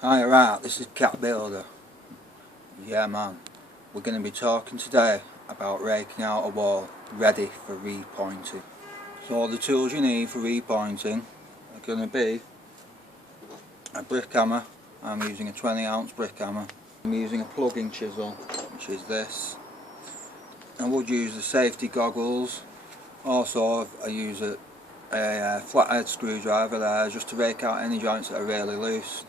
Hi, right, this is Cat Builder. Yeah man, we're going to be talking today about raking out a wall ready for repointing. So all the tools you need for repointing are going to be a brick hammer. I'm using a 20-ounce brick hammer. I'm using a plug-in chisel, which is this. I would use the safety goggles. Also I use a flathead screwdriver there just to rake out any joints that are really loose.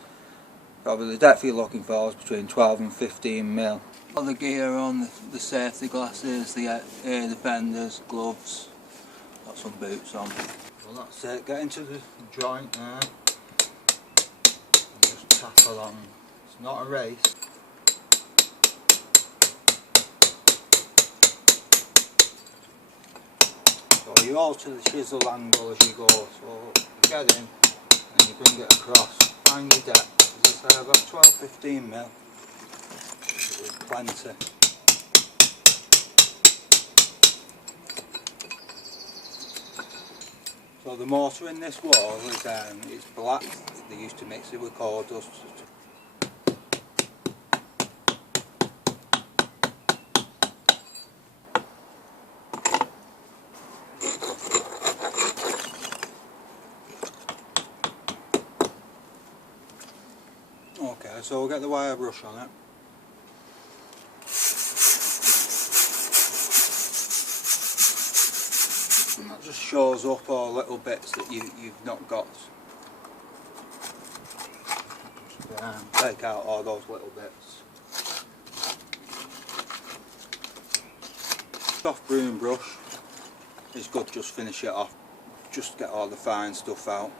Probably the depth you're looking for is between 12 and 15 mil. Got the gear on, the safety glasses, the ear defenders, gloves, got some boots on. Well that's it, get into the joint there and just tap along. It's not a race. So you alter the chisel angle as you go, so you get in and you bring it across, find your depth. As I say, about 12-15 mil, which is plenty. So the mortar in this wall is it's black. They used to mix it with sawdust. Okay, so we'll get the wire brush on it. And that just shows up all little bits that you've not got. Just, take out all those little bits. Soft broom brush is good, just finish it off. Just get all the fine stuff out.